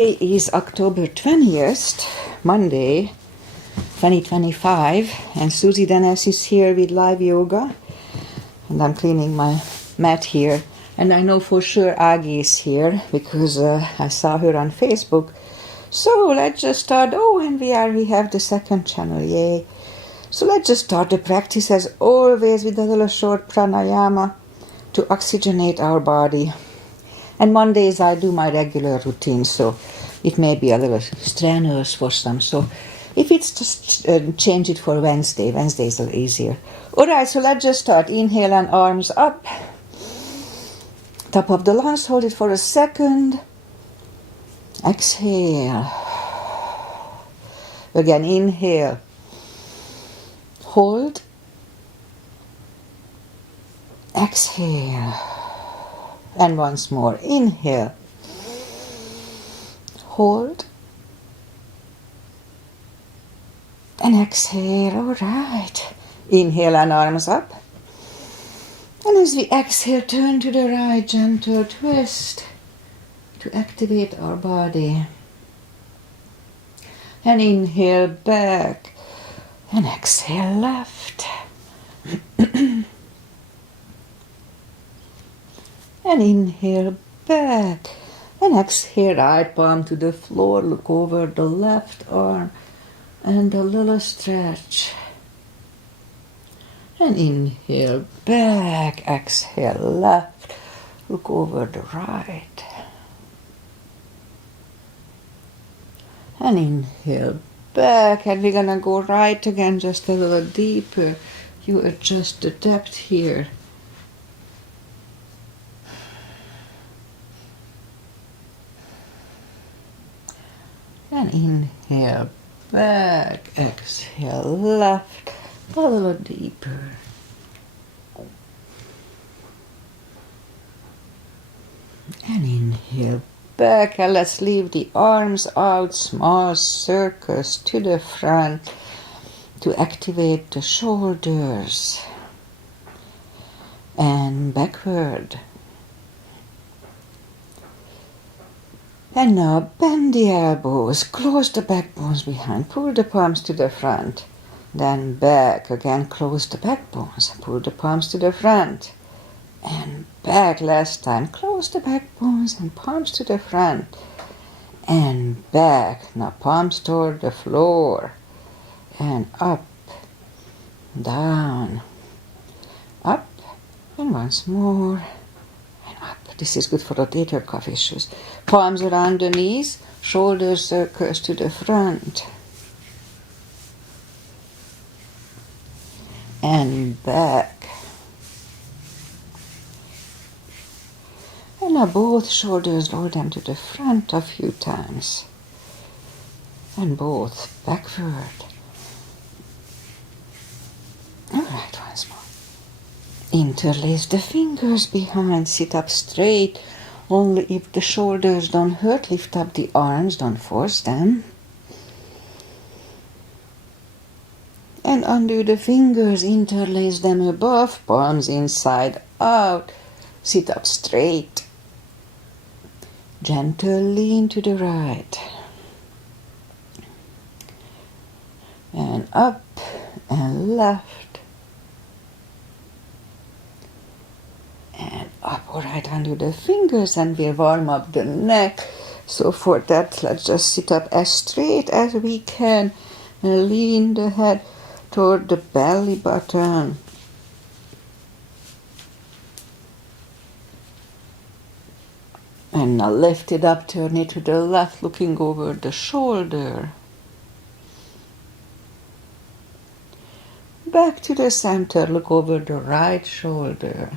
Today is October 20th, Monday, 2025, and Susie Dennis is here with live yoga, and I'm cleaning my mat here. And I know for sure Aggie is here because I saw her on Facebook. So let's just start. Oh, and we have the second channel, yay! So let's just start the practice as always with a little short pranayama to oxygenate our body. And Mondays I do my regular routine, so it may be a little strenuous for some. So if it's just change it for Wednesday. Wednesday is a little easier. Alright, so let's just start. Inhale and arms up. Top of the lungs, hold it for a second. Exhale. Again, inhale. Hold. Exhale. And once more, inhale, hold, and exhale. All right. Inhale and arms up. And as we exhale, turn to the right, gentle twist to activate our body. And inhale back, and exhale left. And inhale back. And exhale, right palm to the floor. Look over the left arm. And a little stretch. And inhale back. Exhale left. Look over the right. And inhale back. And we're gonna go right again, just a little deeper. You adjust the depth here. And inhale back, exhale left, a little deeper. And inhale back, and let's leave the arms out, small circles to the front to activate the shoulders. And backward. And now bend the elbows, close the back bones behind, pull the palms to the front. Then back, again close the back bones, pull the palms to the front. And back, last time, close the back bones and palms to the front. And back, now palms toward the floor. And up, down, up, and once more. This is good for rotator cuff issues. Palms around the knees, shoulder circles to the front. And back. And now both shoulders, roll them to the front a few times. And both backward. All right, once more. Interlace the fingers behind, sit up straight. Only if the shoulders don't hurt, lift up the arms, don't force them. And undo the fingers, interlace them above, palms inside out. Sit up straight. Gentle lean to the right. And up and left. And up, all right, undo the fingers, and we'll warm up the neck. So for that, let's just sit up as straight as we can and lean the head toward the belly button. And now lift it up, turn it to the left, looking over the shoulder. Back to the center, look over the right shoulder.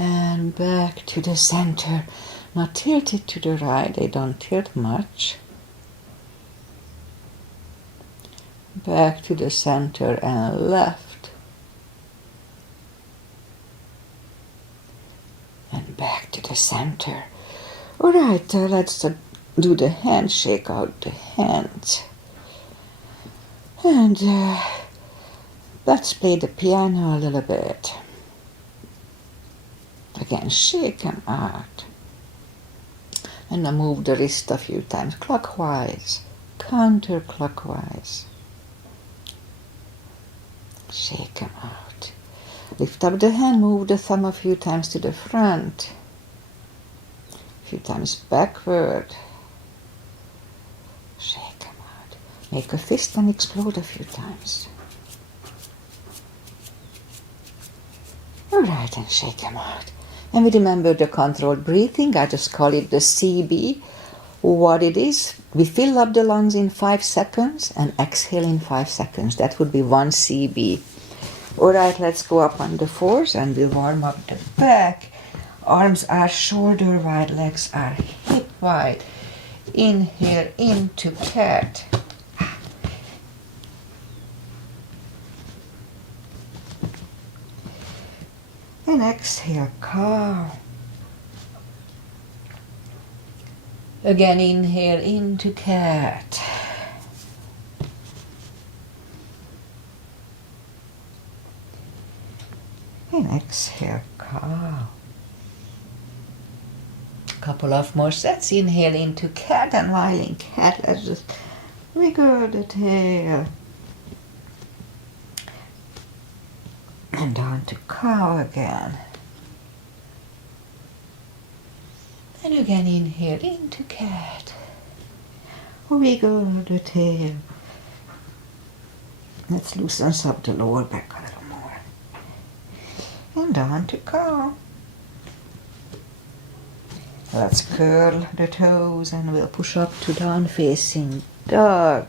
And back to the center. Now tilt it to the right. They don't tilt much. Back to the center and left. And back to the center. All right, let's do the handshake out the hands. And let's play the piano a little bit. Again, shake them out. And now move the wrist a few times, clockwise, counterclockwise. Shake them out. Lift up the hand, move the thumb a few times to the front, a few times backward. Shake them out. Make a fist and explode a few times. Alright, and shake them out. And we remember the controlled breathing. I just call it the CB. What it is, we fill up the lungs in 5 seconds and exhale in 5 seconds. That would be 1 CB. Alright, let's go up on the fours and we'll warm up the back. Arms are shoulder wide, legs are hip wide. Inhale into cat. And exhale, cow. Again, inhale into cat. And exhale, cow. Couple of more sets. Inhale into cat and lying cat. Let's just wiggle the tail. And down to cow again. And again inhale into cat. Wiggle the tail. Let's loosen up the lower back a little more. And down to cow. Let's curl the toes and we'll push up to down facing dog.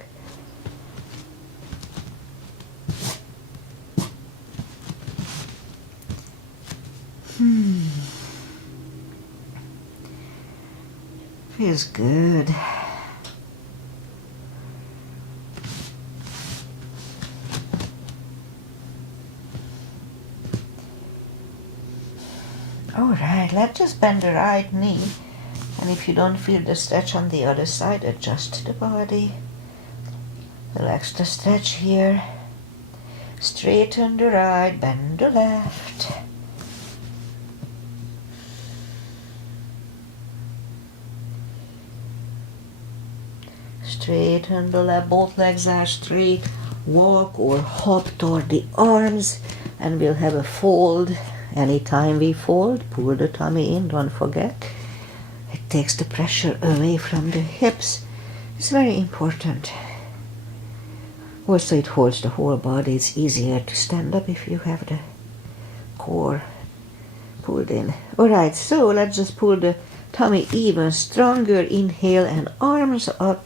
Feels good. Alright, let's just bend the right knee. And if you don't feel the stretch on the other side, adjust the body. Relax the stretch here. Straighten the right, bend the left. Straighten the left, both legs are straight. Walk or hop toward the arms and we'll have a fold. Anytime we fold, pull the tummy in, don't forget. It takes the pressure away from the hips. It's very important. Also, it holds the whole body. It's easier to stand up if you have the core pulled in. Alright, so let's just pull the tummy even stronger. Inhale and arms up.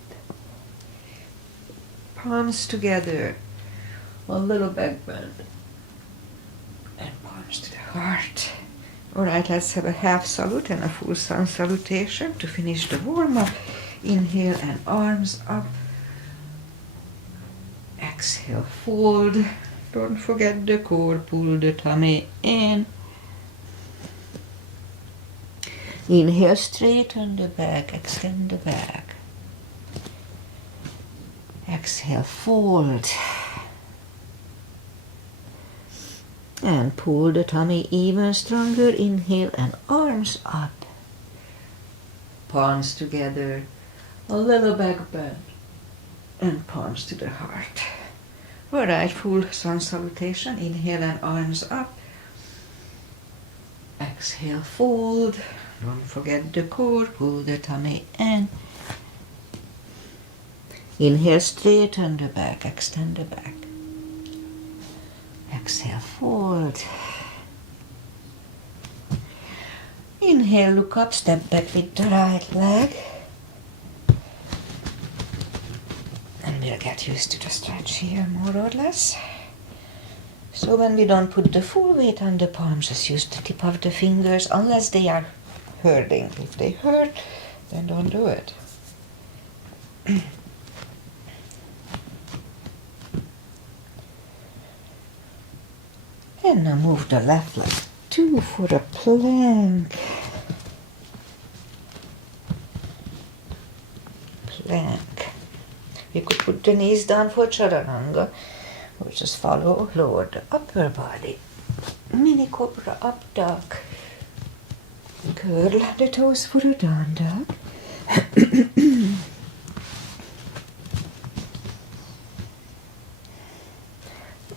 Palms together. A little back bend. And palms to the heart. Alright, let's have a half salute and a full sun salutation to finish the warm-up. Inhale and arms up. Exhale, fold. Don't forget the core, pull the tummy in. Inhale, straighten the back, extend the back. Exhale, fold. And pull the tummy even stronger. Inhale and arms up. Palms together. A little back bend. And palms to the heart. Alright, full sun salutation. Inhale and arms up. Exhale, fold. Don't forget the core. Pull the tummy in. Inhale, straighten the back. Extend the back. Exhale, fold. Inhale, look up, step back with the right leg. And we'll get used to the stretch here, more or less. So when we don't put the full weight on the palms, just use the tip of the fingers, unless they are hurting. If they hurt, then don't do it. And now move the left leg 2 for a plank. Plank. You could put the knees down for chaturanga, or just follow, lower the upper body. Mini cobra, up dog. Curl the toes for a down dog.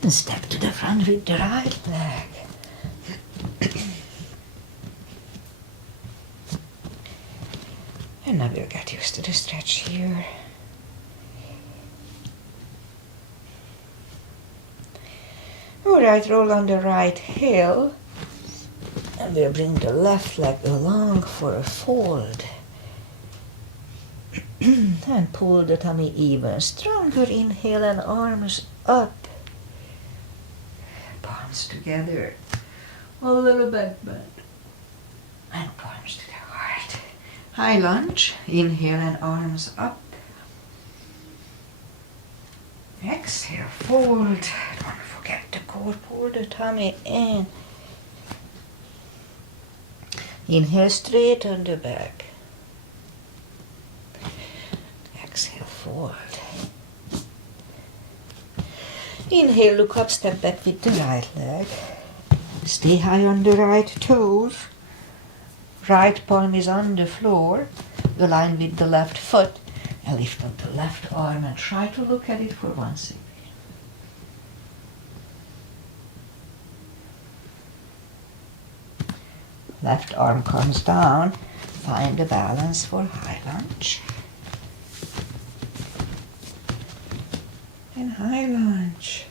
And step to the front with the right leg. And now we'll get used to the stretch here. Alright, roll on the right heel. And we'll bring the left leg along for a fold. And pull the tummy even stronger. Inhale and arms up. Palms together. A little back bend. And palms to the heart. High lunge. Inhale and arms up. Exhale, fold. Don't forget the core. Pull the tummy in. Inhale, straighten the back. Exhale, fold. Inhale, look up, step back with the right leg. Stay high on the right toes. Right palm is on the floor. Align with the left foot. And lift up the left arm and try to look at it for 1 second. Left arm comes down. Find the balance for high lunge. And high lunge.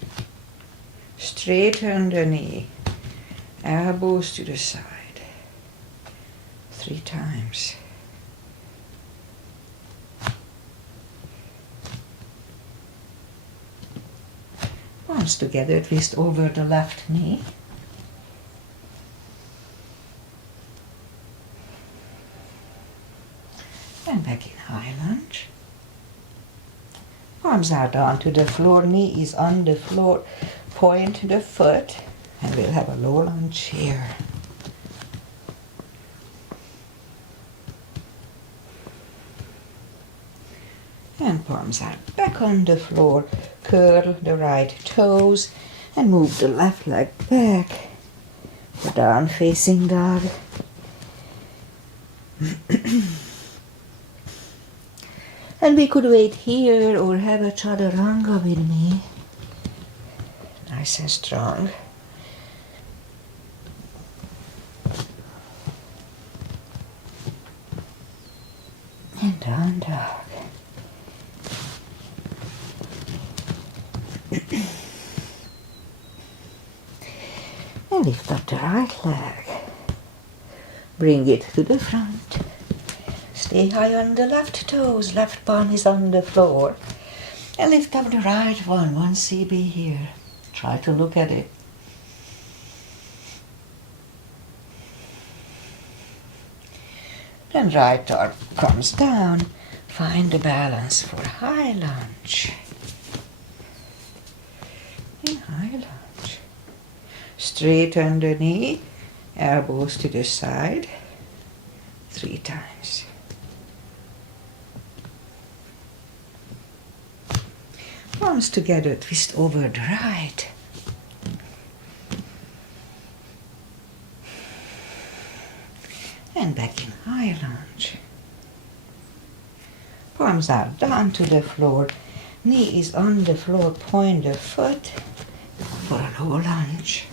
Straighten the knee. Elbows to the side. 3 times. Palms together, twist over the left knee. And back in high lunge. Arms are down to the floor, knee is on the floor. Point the foot, and we'll have a low lunge here. And palms are back on the floor. Curl the right toes and move the left leg back for down facing dog. And we could wait here or have a chaturanga with me. Nice and strong. And down dog. And lift up the right leg. Bring it to the front. Stay high on the left toes. Left palm is on the floor. And lift up the right one. 1 CB here. Try to look at it. Then right arm comes down. Find the balance for high lunge. In high lunge. Straighten the knee. Elbows to the side. 3 times. Palms together, twist over the right. And back in high lunge. Palms are down to the floor. Knee is on the floor, point the foot for a low lunge.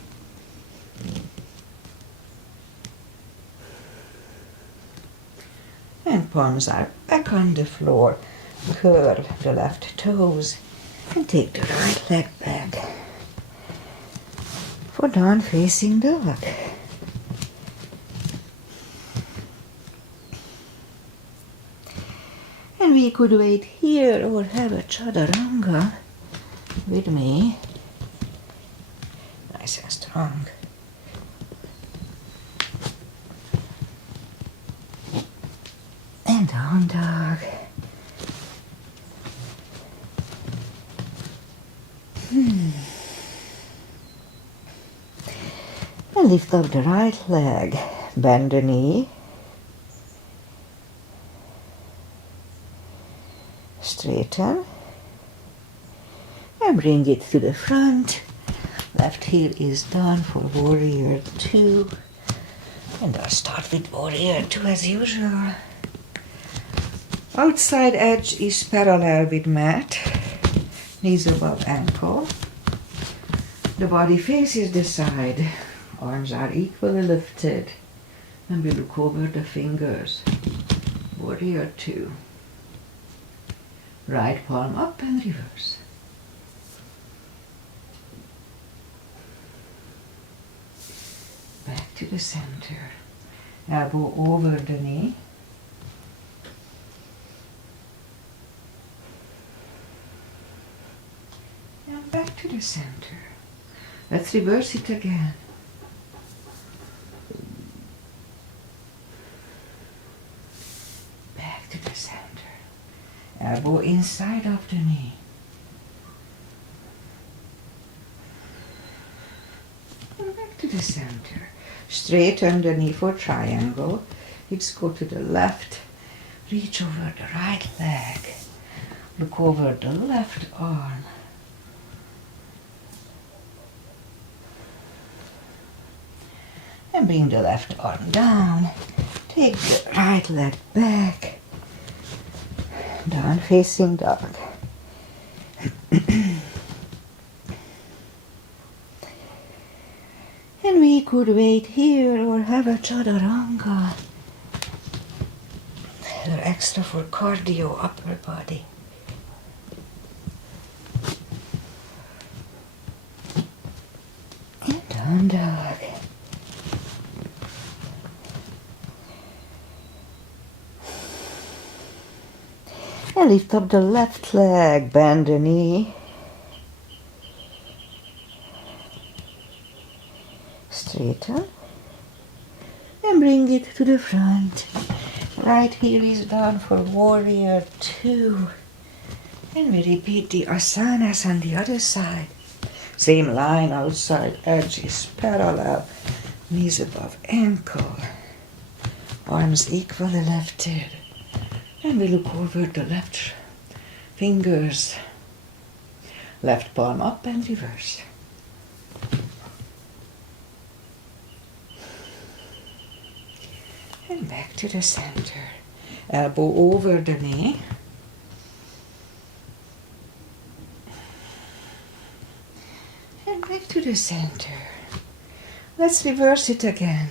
And palms are back on the floor. Curl the left toes and take the right leg back for down facing dog. And we could wait here or have a chaturanga with me. Nice and strong. And down dog. And lift up the right leg. Bend the knee. Straighten. And bring it to the front. Left heel is down for warrior 2. And I'll start with warrior 2 as usual. Outside edge is parallel with mat, knees above ankle. The body faces the side, arms are equally lifted, and we look over the fingers. Warrior 2. Right palm up and reverse. Back to the center. Elbow over the knee. And back to the center. Let's reverse it again. Back to the center. Elbow inside of the knee. And back to the center. Straighten the knee for triangle. Hips go to the left. Reach over the right leg. Look over the left arm. And bring the left arm down. Take the right leg back. Down facing dog. And we could wait here or have a chaturanga. They're extra for cardio, upper body. And down dog. And lift up the left leg, bend the knee. Straighten. And bring it to the front. Right heel is down for warrior 2. And we repeat the asanas on the other side. Same line, outside edge is parallel. Knees above ankle. Arms equally lifted. And we look over the left fingers. Left palm up and reverse. And back to the center. Elbow over the knee. And back to the center. Let's reverse it again.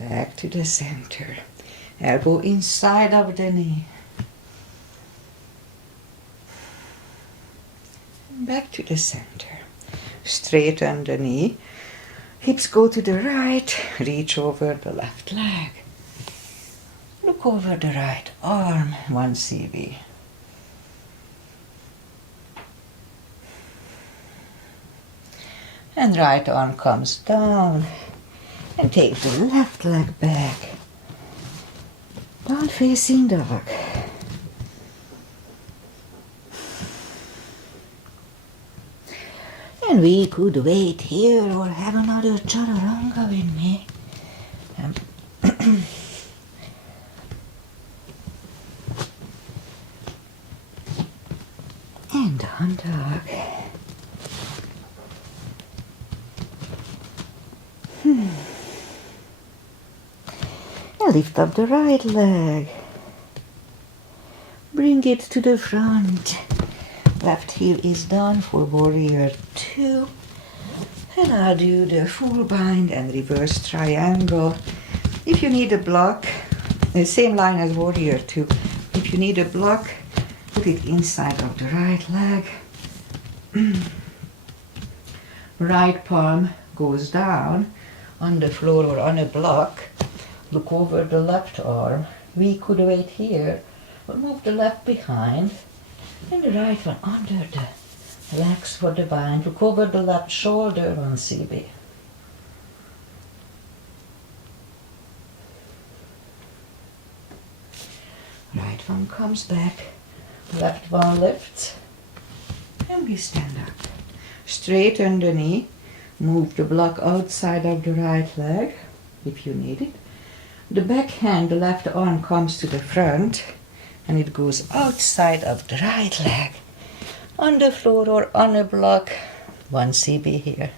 Back to the center. Elbow inside of the knee. Back to the center. Straighten the knee. Hips go to the right. Reach over the left leg. Look over the right arm. 1 cv. And right arm comes down. And take the left leg back. Down facing dog. And we could wait here or have another chaturanga with me. And down dog. Lift up the right leg. Bring it to the front. Left heel is down for warrior 2. And I'll do the full bind and reverse triangle. If you need a block, the same line as warrior 2. If you need a block, put it inside of the right leg. Right palm goes down on the floor or on a block. Look over the left arm. We could wait here, but move the left behind and the right one under the legs for the bind. Look over the left shoulder 1 cv. Right one comes back, left one lifts, and we stand up. Straighten the knee, move the block outside of the right leg if you need it. The back hand, the left arm comes to the front and it goes outside of the right leg on the floor or on a block. 1 cb here.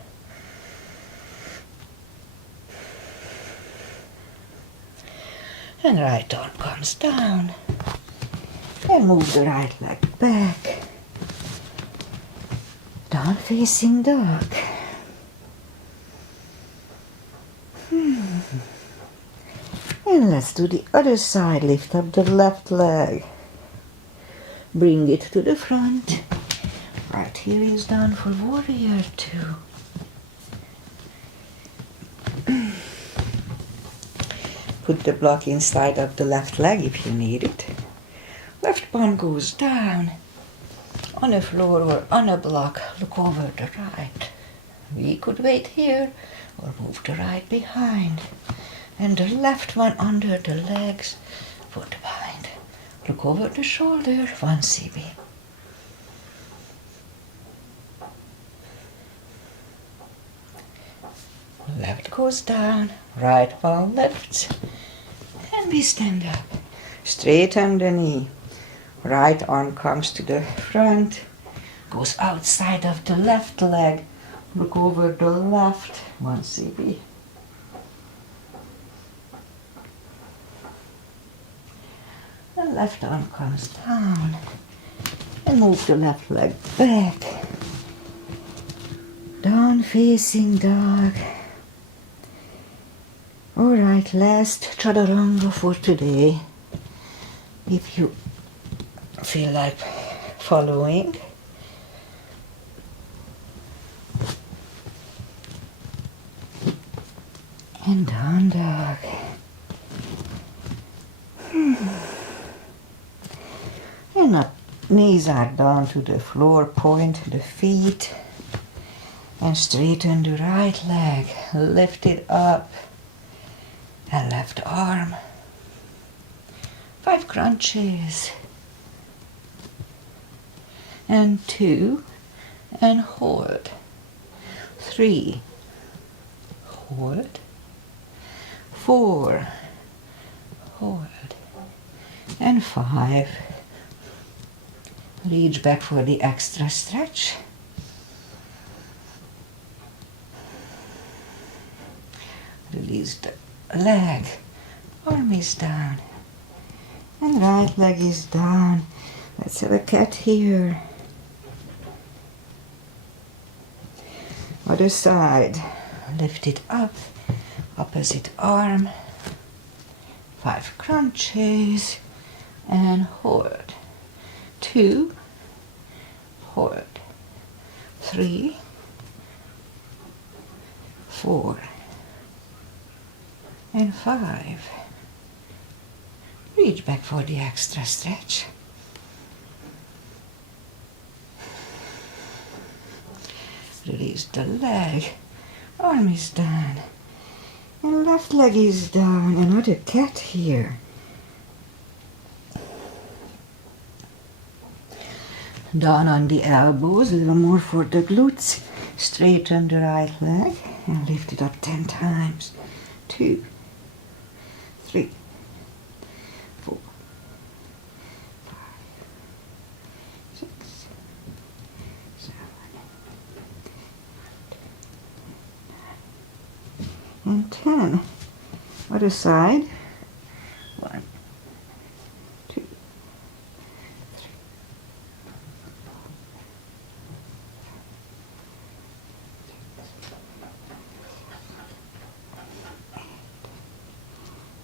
And right arm comes down. And move the right leg back. Down facing dog. And let's do the other side. Lift up the left leg. Bring it to the front. Right here is down for warrior 2. Put the block inside of the left leg if you need it. Left palm goes down. On a floor or on a block, look over the right. We could wait here or move the right behind. And the left one under the legs, foot behind. Look over the shoulder, 1 cb. Left goes down, right palm lifts, and we stand up. Straighten the knee. Right arm comes to the front, goes outside of the left leg. Look over the left, 1 cb. The left arm comes down and move the left leg back. Down facing dog. Alright, last chaturanga for today. If you feel like following. And down dog. And up, knees are down to the floor, point the feet. And straighten the right leg, lift it up. And left arm. 5 crunches. And 2. And hold. 3. Hold. 4. Hold. And 5. Reach back for the extra stretch. Release the leg. Arm is down. And right leg is down. Let's have a cat here. Other side. Lift it up. Opposite arm. 5 crunches. And hold. 2. Hold. 3. 4. And 5. Reach back for the extra stretch. Release the leg. Arm is down. And left leg is down. Another cat here. Down on the elbows, a little more for the glutes. Straighten the right leg and lift it up 10 times. 2, 3, 4, 5, 6, 7, 8, 9, and 10. Other side. 1, 2, 3,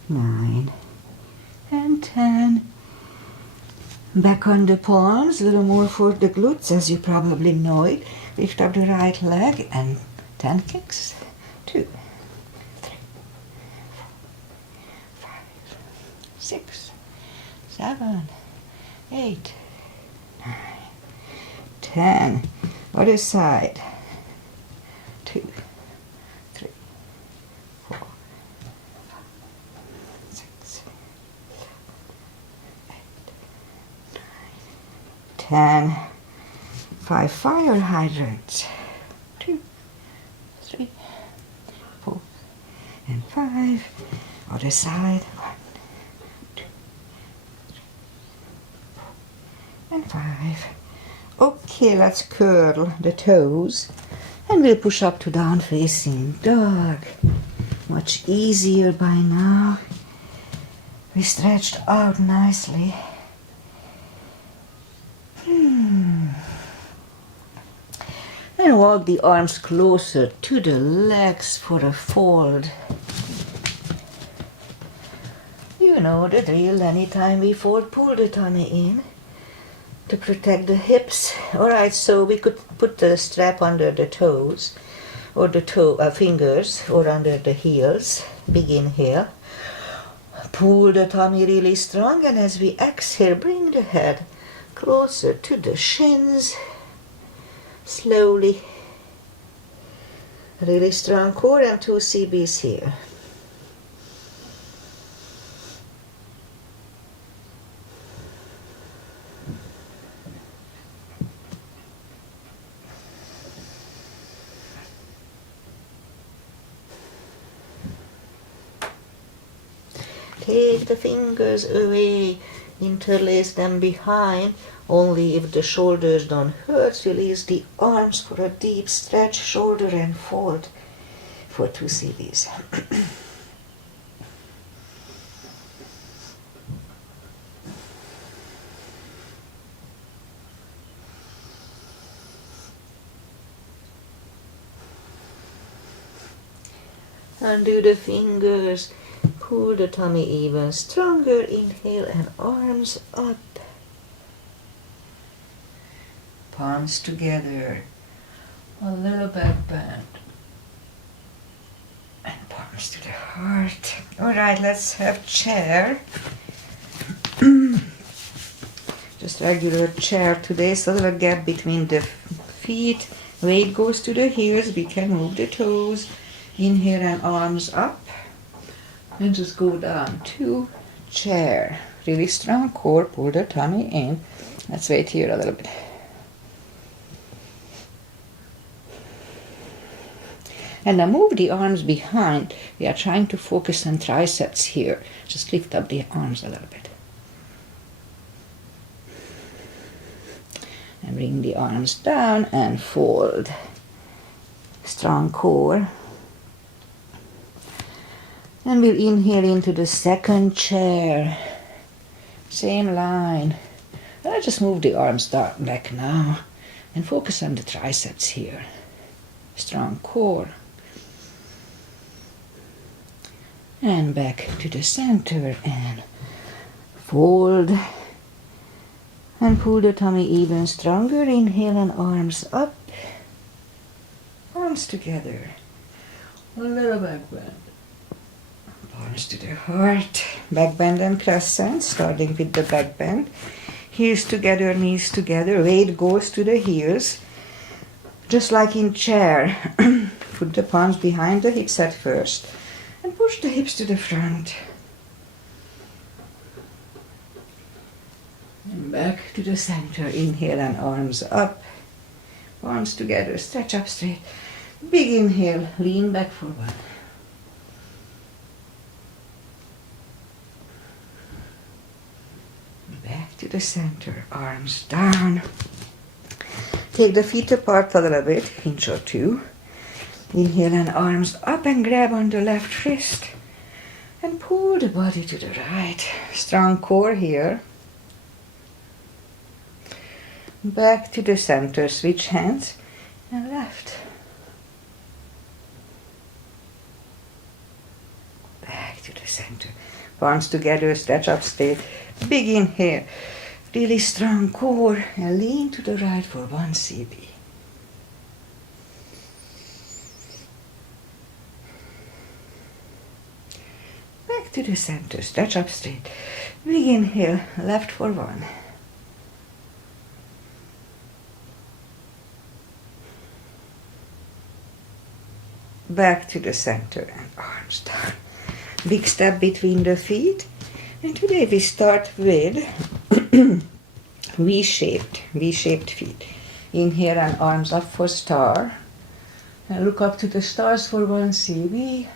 9 and 10. Back on the palms, a little more for the glutes, as you probably know it. Lift up the right leg and 10 kicks. 2, 3, 4, 5, 6, 7, 8, 9, 10. Other side. 2, 3, 4, 6, 10. 5 fire hydrants. 2, 3, 4, and 5. Other side. 1, 2, 3, 4, and 5. Okay, let's curl the toes. And we'll push up to down facing dog. Much easier by now. We stretched out nicely. And walk the arms closer to the legs for a fold. You know the drill. Anytime we fold, pull the tummy in to protect the hips. Alright, so we could put the strap under the toes or the fingers or under the heels. Big inhale. Pull the tummy really strong, and as we exhale, bring the head closer to the shins. Slowly. Really strong core and 2 CBs here. Take the fingers away, interlace them behind. Only if the shoulders don't hurt, release the arms for a deep stretch, shoulder and fold for 2 CBs. Undo the fingers. Pull the tummy even stronger. Inhale and arms up. Palms together. A little back bend. And palms to the heart. Alright, let's have chair. Just regular chair today. So a little gap between the feet. Weight goes to the heels. We can move the toes. Inhale and arms up. And just go down to chair. Really strong core. Pull the tummy in. Let's wait here a little bit. And now move the arms behind. We are trying to focus on triceps here. Just lift up the arms a little bit. And bring the arms down and fold. Strong core. And we'll inhale into the second chair. Same line. And I just move the arms back now. And focus on the triceps here. Strong core. And back to the center and fold. And pull the tummy even stronger. Inhale and arms up. Arms together. A little back bend. Arms to the heart. Back bend and crescent, starting with the back bend. Heels together, knees together. Weight goes to the heels. Just like in chair. Put the palms behind the hips at first. And push the hips to the front. And back to the center. Inhale and arms up. Palms together. Stretch up straight. Big inhale. Lean back for 1. Back to the center. Arms down. Take the feet apart a little bit. Inch or 2. Inhale and arms up and grab on the left wrist. And pull the body to the right. Strong core here. Back to the center. Switch hands and left. Back to the center. Palms together. Stretch up straight. Big inhale. Really strong core. And lean to the right for 1 CB. To the center, stretch up straight. Big inhale, left for 1. Back to the center and arms down. Big step between the feet. And today we start with V-shaped feet. Inhale and arms up for star. And look up to the stars for 1 CB.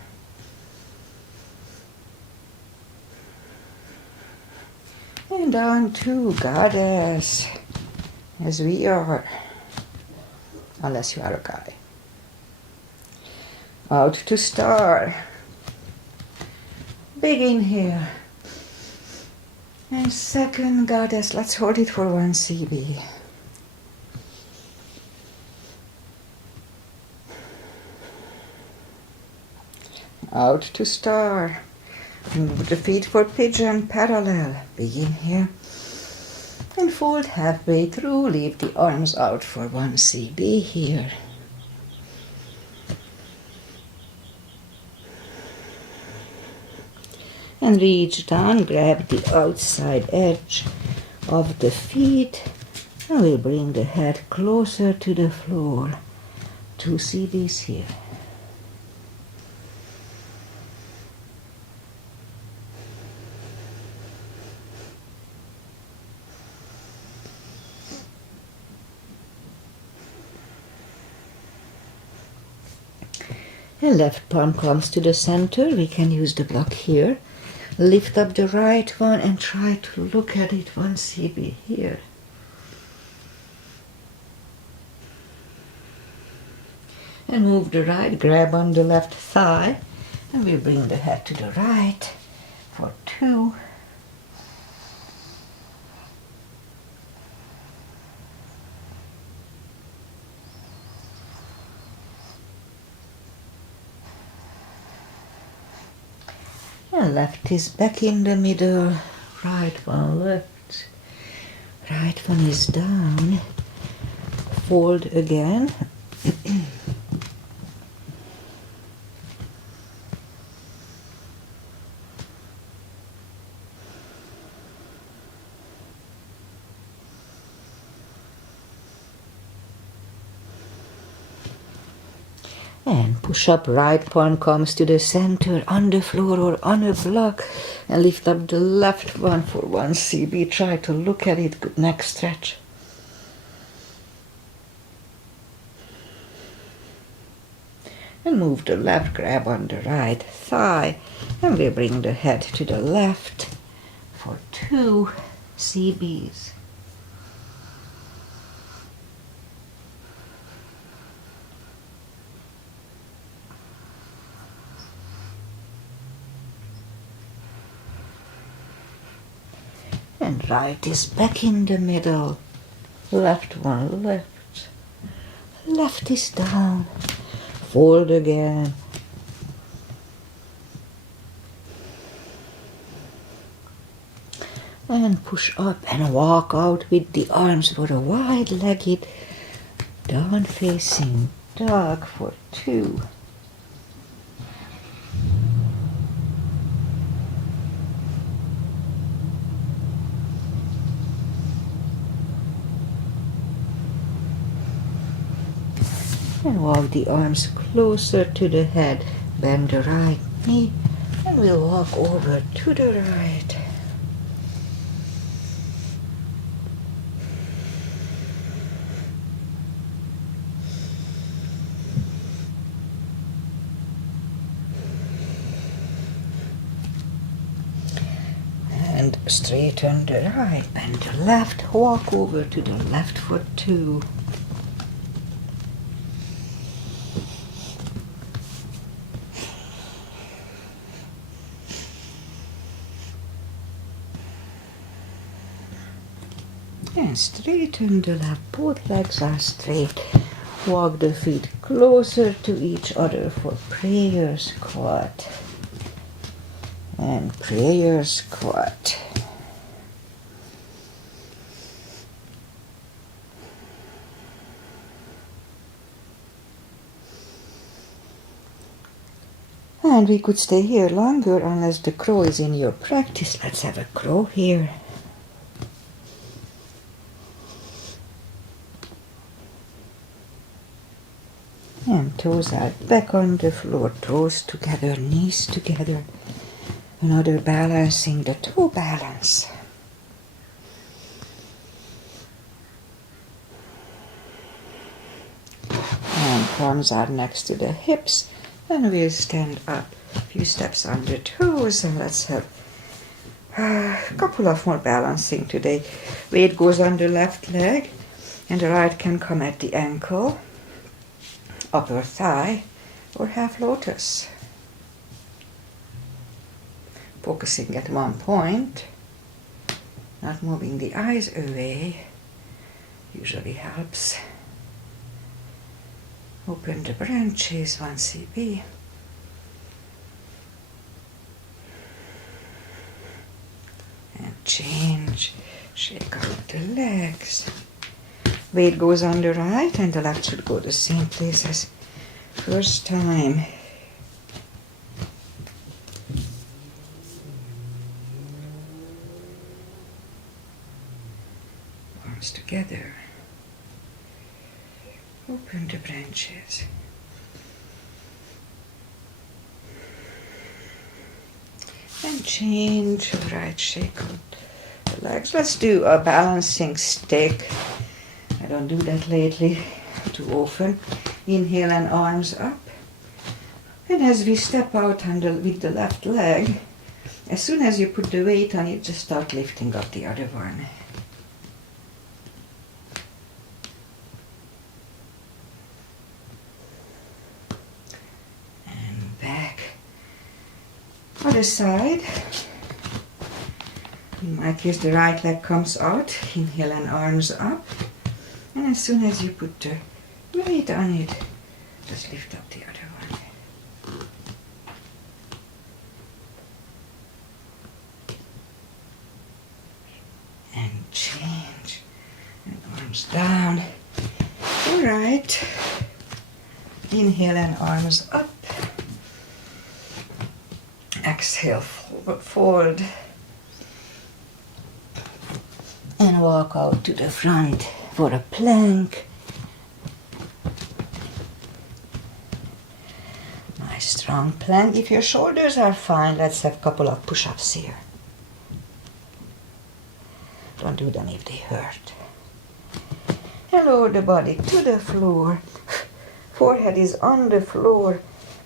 And down to goddess, as we are, unless you are a guy. Out to star. Big inhale. And second goddess, let's hold it for 1 CB. Out to star. Move the feet for pigeon parallel. Begin here. And fold halfway through. Leave the arms out for 1 CB here. And reach down, grab the outside edge of the feet. And we'll bring the head closer to the floor. 2 CBs here. The left palm comes to the center. We can use the block here. Lift up the right one and try to look at it 1 CB here. And move the right, grab on the left thigh, and we bring the head to the right for 2. And left is back in the middle, right one left, right one is down, fold again. And push up, right palm comes to the center, on the floor or on a block. And lift up the left one for 1 CB. Try to look at it, good neck stretch. And move the left, grab on the right thigh. And we bring the head to the left for 2 CBs. And right is back in the middle. Left one left. Left is down. Fold again. And push up and walk out with the arms for a wide-legged down-facing dog for 2. And walk the arms closer to the head. Bend the right knee and we'll walk over to the right. And straighten the right, bend the left, walk over to the left for 2. And straighten the left, both legs are straight. Walk the feet closer to each other for prayer squat. And prayer squat. And we could stay here longer unless the crow is in your practice. Let's have a crow here. And toes are back on the floor, toes together, knees together. Another balancing the toe balance. And palms are next to the hips. And we'll stand up a few steps on the toes. And let's have a couple of more balancing today. Weight goes on the left leg. And the right can come at the ankle. Upper thigh, or half lotus. Focusing at one point, not moving the eyes away, usually helps. Open the branches, 1 CB. And change, shake out the legs. Weight goes on the right and the left should go the same place as first time. Arms together. Open the branches. And change, right, shake out the legs. Let's do a balancing stick. I don't do that lately too often. Inhale and arms up. And as we step out with the left leg, as soon as you put the weight on it, just start lifting up the other one. And back. Other side. In my case, the right leg comes out. Inhale and arms up. And as soon as you put the weight on it, just lift up the other one. And change. And arms down. All right. Inhale and arms up. Exhale, fold. And walk out to the front for a plank. Nice strong plank. If your shoulders are fine, let's have a couple of push-ups here. Don't do them if they hurt. And lower the body to the floor. Forehead is on the floor.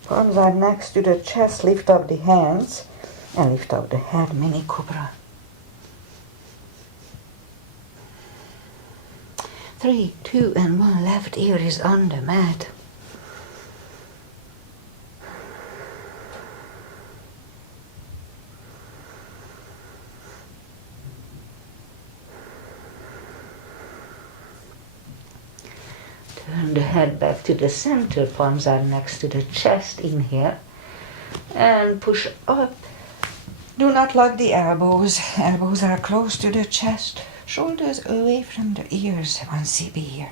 Palms are next to the chest. Lift up the hands and lift up the head. Mini cobra. 3, 2, and 1. Left ear is on the mat. Turn the head back to the center. Palms are next to the chest. Inhale and push up. Do not lock the elbows. Elbows are close to the chest. Shoulders away from the ears. 1 CB here.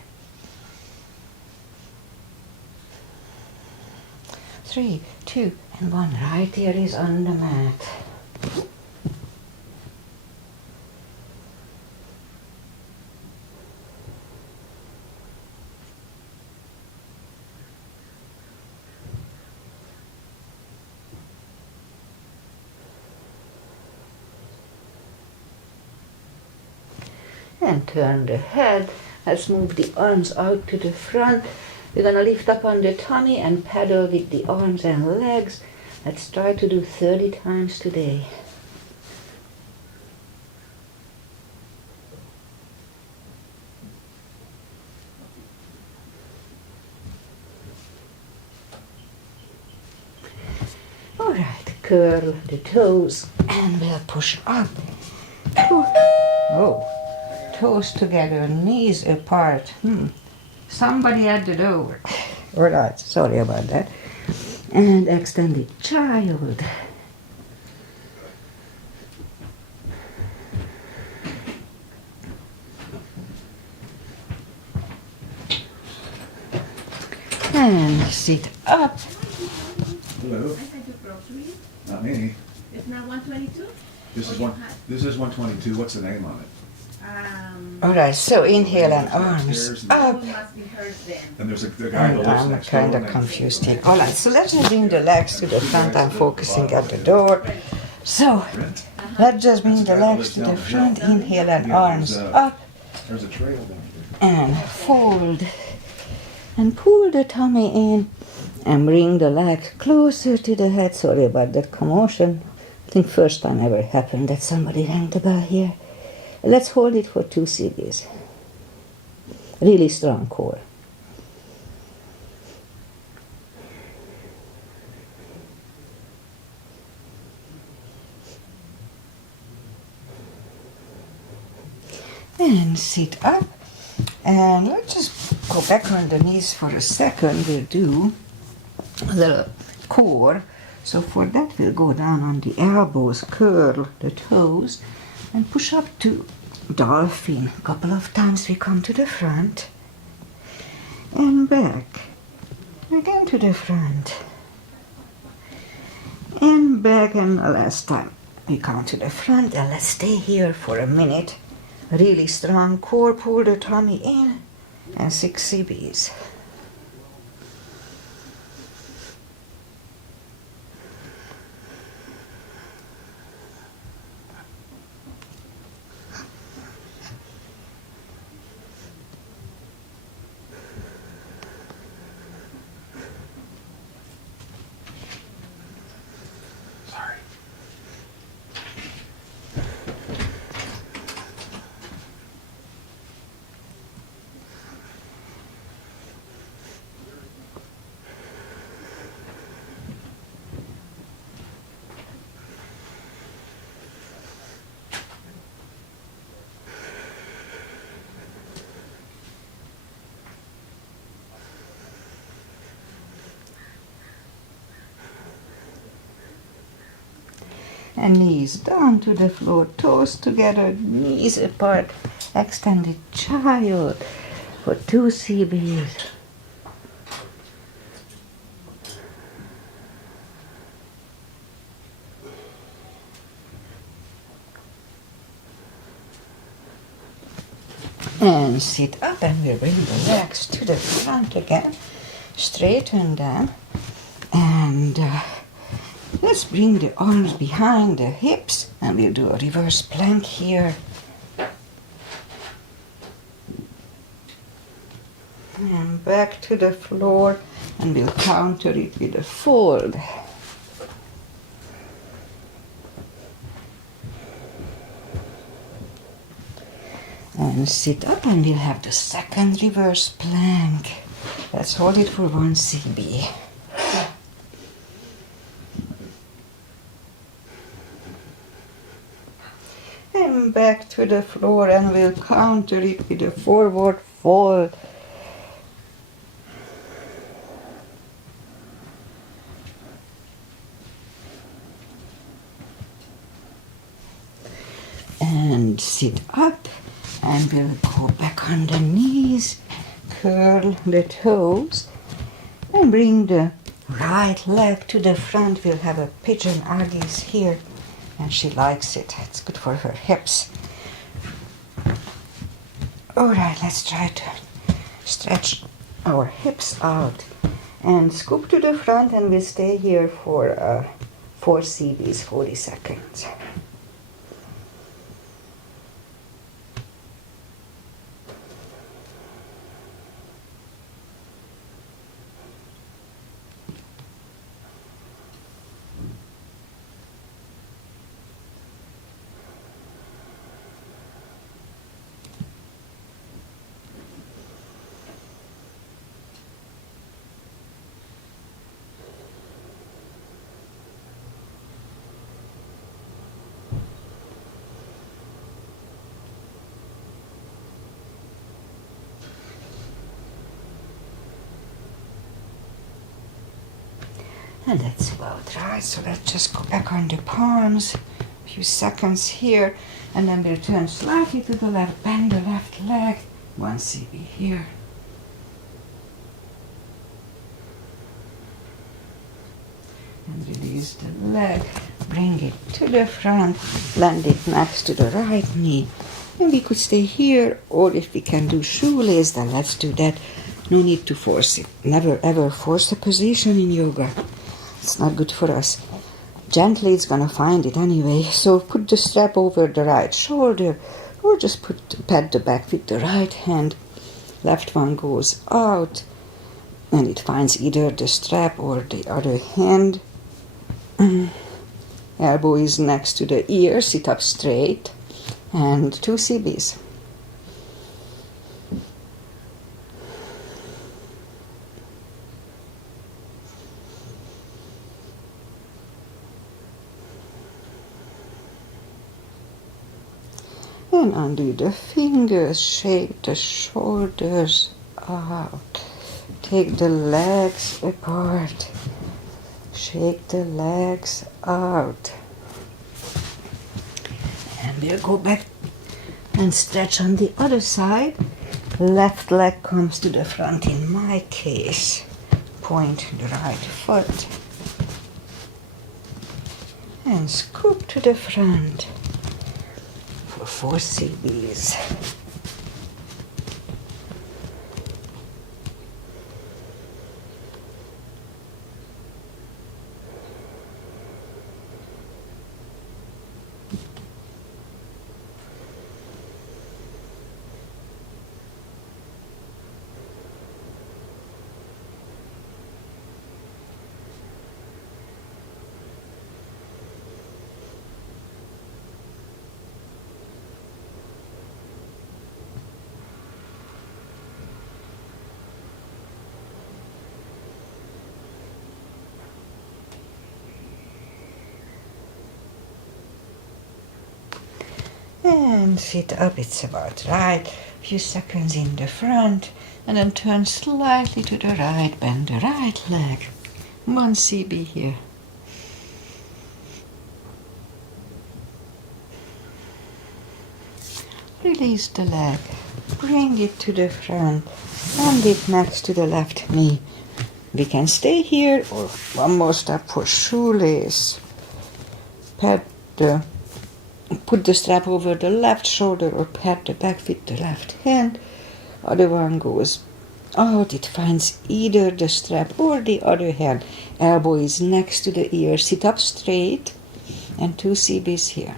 3, 2, and 1. Right ear is on the mat. And turn the head. Let's move the arms out to the front. We're going to lift up on the tummy and paddle with the arms and legs. Let's try to do 30 times today. All right, curl the toes and we'll push up. Oh. Toes together, knees apart. Somebody at the door. All right, sorry about that. And extended child. And sit up. Hello. I sent you groceries. Not me. It's not 122? This is 122. What's the name on it? All right, so inhale and arms up. Who must be hers then? And there's the guy who And lives I'm next door. kind of confused here. All right, so let's just bring the legs to the front. I'm focusing at the door. So let's just bring the legs to the front. Inhale and arms up. There's a trail down here. And fold. And pull the tummy in. And bring the legs closer to the head. Sorry about that commotion. I think first time ever happened that somebody rang the bell here. Let's hold it for 2 CBs. Really strong core. And sit up. And let's just go back on the knees for a second. We'll do a little core. So for that we'll go down on the elbows, curl the toes, and push up to dolphin. A couple of times we come to the front and back. Again to the front and back, and the last time we come to the front. And let's stay here for a minute. Really strong core, pull the tummy in, and 6 CBs. Sorry. And knees down to the floor, toes together, knees apart, extended child for 2 CBs. And sit up, and we'll bring the legs to the front again, straighten them, and let's bring the arms behind the hips, and we'll do a reverse plank here. And back to the floor, and we'll counter it with a fold. And sit up, and we'll have the second reverse plank. Let's hold it for 1 CB. And back to the floor, and we'll counter it with a forward fold. And sit up, and we'll go back on the knees, curl the toes, and bring the right leg to the front. We'll have a pigeon Aggies here, and she likes it. It's good for her hips. All right, let's try to stretch our hips out and scoop to the front, and we'll stay here for 4 CBs, 40 seconds. And that's about right. So let's just go back on the palms, a few seconds here, and then we'll turn slightly to the left, bend the left leg, 1 CB here. And release the leg, bring it to the front, land it next to the right knee. And we could stay here, or if we can do shoelace, then let's do that. No need to force it. Never ever force a position in yoga. It's not good for us. Gently it's gonna find it anyway. So put the strap over the right shoulder, or just pat the back with the right hand. Left one goes out, and it finds either the strap or the other hand. Elbow is next to the ear, sit up straight, and 2 CBs. And undo the fingers, shake the shoulders out. Take the legs apart. Shake the legs out. And we'll go back and stretch on the other side. Left leg comes to the front in my case. Point the right foot. And scoop to the front for 4 CBs. And sit up, it's about right. Few seconds in the front, and then turn slightly to the right, bend the right leg. 1 CB here. Release the leg, bring it to the front, and it next to the left knee. We can stay here, or one more step for shoelace. Put the strap over the left shoulder or pat the back with the left hand. Other one goes out, it finds either the strap or the other hand. Elbow is next to the ear. Sit up straight and 2 CBs here.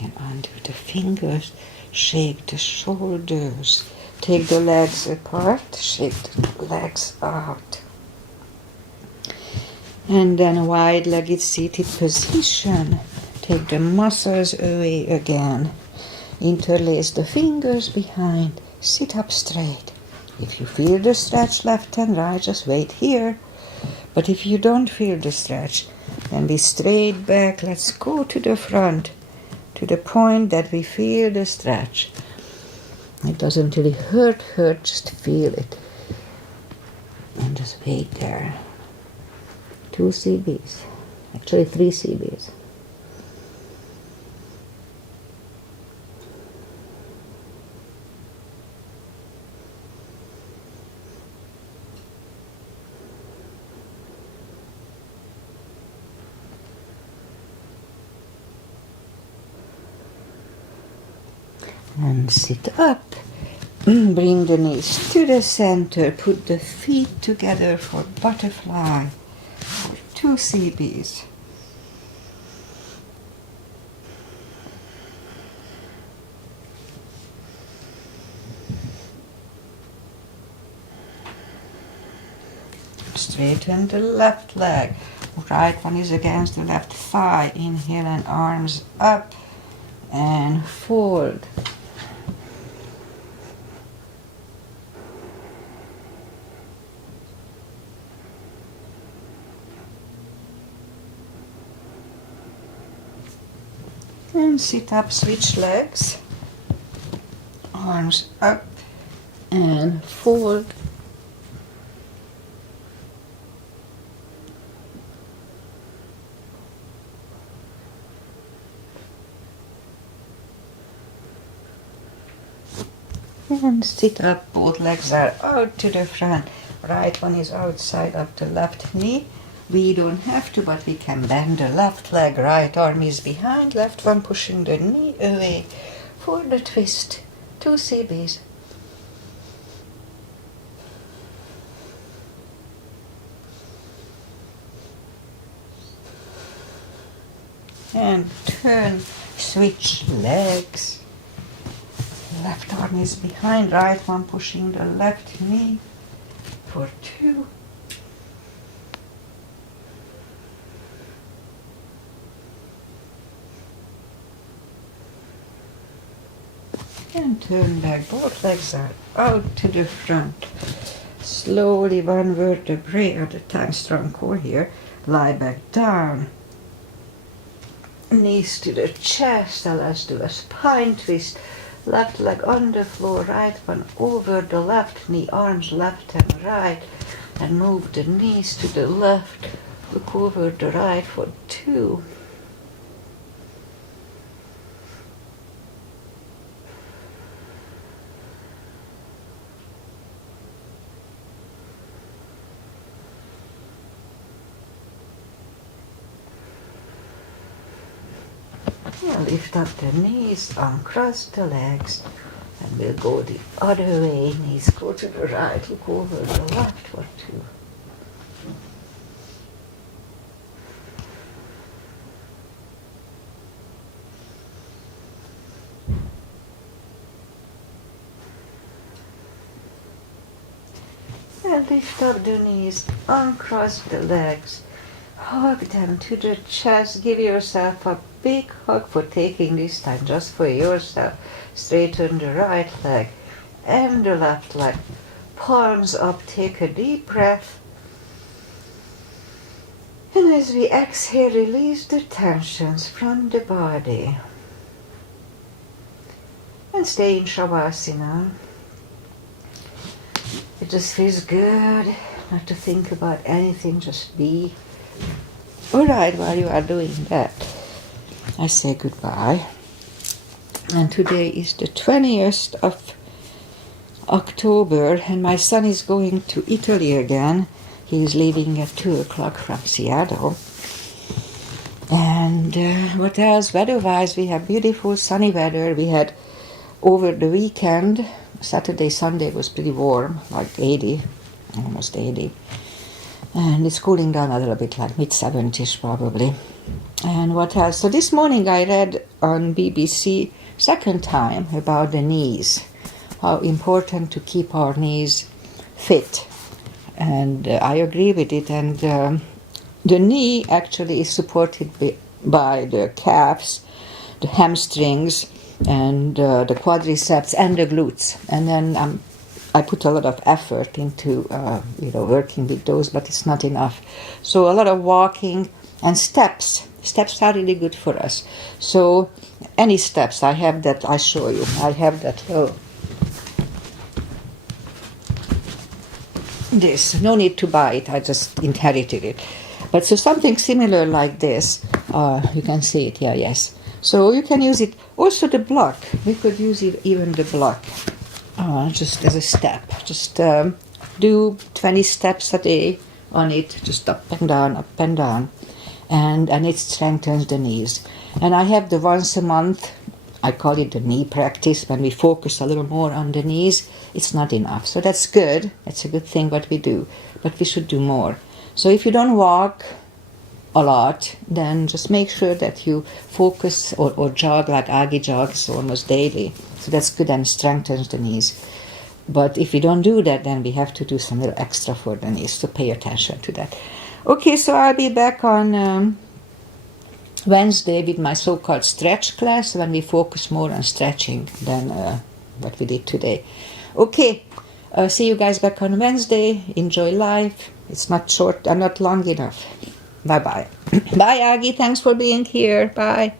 And undo the fingers, shake the shoulders, take the legs apart, shake the legs out. And then wide-legged seated position. Take the muscles away again. Interlace the fingers behind, sit up straight. If you feel the stretch left and right, just wait here. But if you don't feel the stretch, then be straight back. Let's go to the front, to the point that we feel the stretch. It doesn't really hurt, just feel it. And just wait there. 2 CBs, actually 3 CBs. And sit up. Bring the knees to the center. Put the feet together for butterfly. 2 CBs. Straighten the left leg. Right one is against the left thigh. Inhale and arms up and fold. And sit up, switch legs, arms up and fold. And sit up, both legs are out to the front. Right one is outside of the left knee. We don't have to, but we can bend the left leg. Right arm is behind, left one pushing the knee away for the twist. 2 CBs. And turn, switch legs. Left arm is behind, right one pushing the left knee for 2. And turn back. Both legs are out to the front. Slowly, one vertebrae at a time. Strong core here. Lie back down. Knees to the chest. And let's do a spine twist. Left leg on the floor. Right one over the left knee. Arms left and right. And move the knees to the left. Look over the right for 2. Yeah, lift up the knees, uncross the legs, and we'll go the other way. Knees go to the right, look over the left for 2. And lift up the knees, uncross the legs, hug them to the chest, give yourself a big hug for taking this time just for yourself. Straighten the right leg and the left leg. Palms up, take a deep breath. And as we exhale, release the tensions from the body. And stay in Shavasana. It just feels good not to think about anything, just be. Alright, while you are doing that, I say goodbye. And today is the 20th of October, and my son is going to Italy again. He is leaving at 2 o'clock from Seattle. And what else? Weather-wise, we have beautiful sunny weather. We had over the weekend, Saturday, Sunday was pretty warm, like 80, almost 80. And it's cooling down a little bit, like mid-70s probably. And what else? So this morning I read on BBC, second time, about the knees. How important to keep our knees fit. And I agree with it. And the knee actually is supported by the calves, the hamstrings, and the quadriceps and the glutes. And then I put a lot of effort into working with those, but it's not enough. So a lot of walking and steps. Steps are really good for us. So any steps, I have that, I show you. I have that. This, no need to buy it, I just inherited it. But so something similar like this, you can see it, yeah, yes. So you can use it, also the block, we could use it, even the block, just as a step. Just do 20 steps a day on it, just up and down, up and down. And it strengthens the knees. And I have the once a month, I call it the knee practice, when we focus a little more on the knees. It's not enough. So that's good. That's a good thing what we do. But we should do more. So if you don't walk a lot, then just make sure that you focus or jog like Agi jogs almost daily. So that's good and strengthens the knees. But if we don't do that, then we have to do some little extra for the knees. So pay attention to that. Okay, so I'll be back on Wednesday with my so-called stretch class, when we focus more on stretching than what we did today. Okay, see you guys back on Wednesday. Enjoy life. It's not short and not long enough. Bye-bye. Bye, Agi. Thanks for being here. Bye.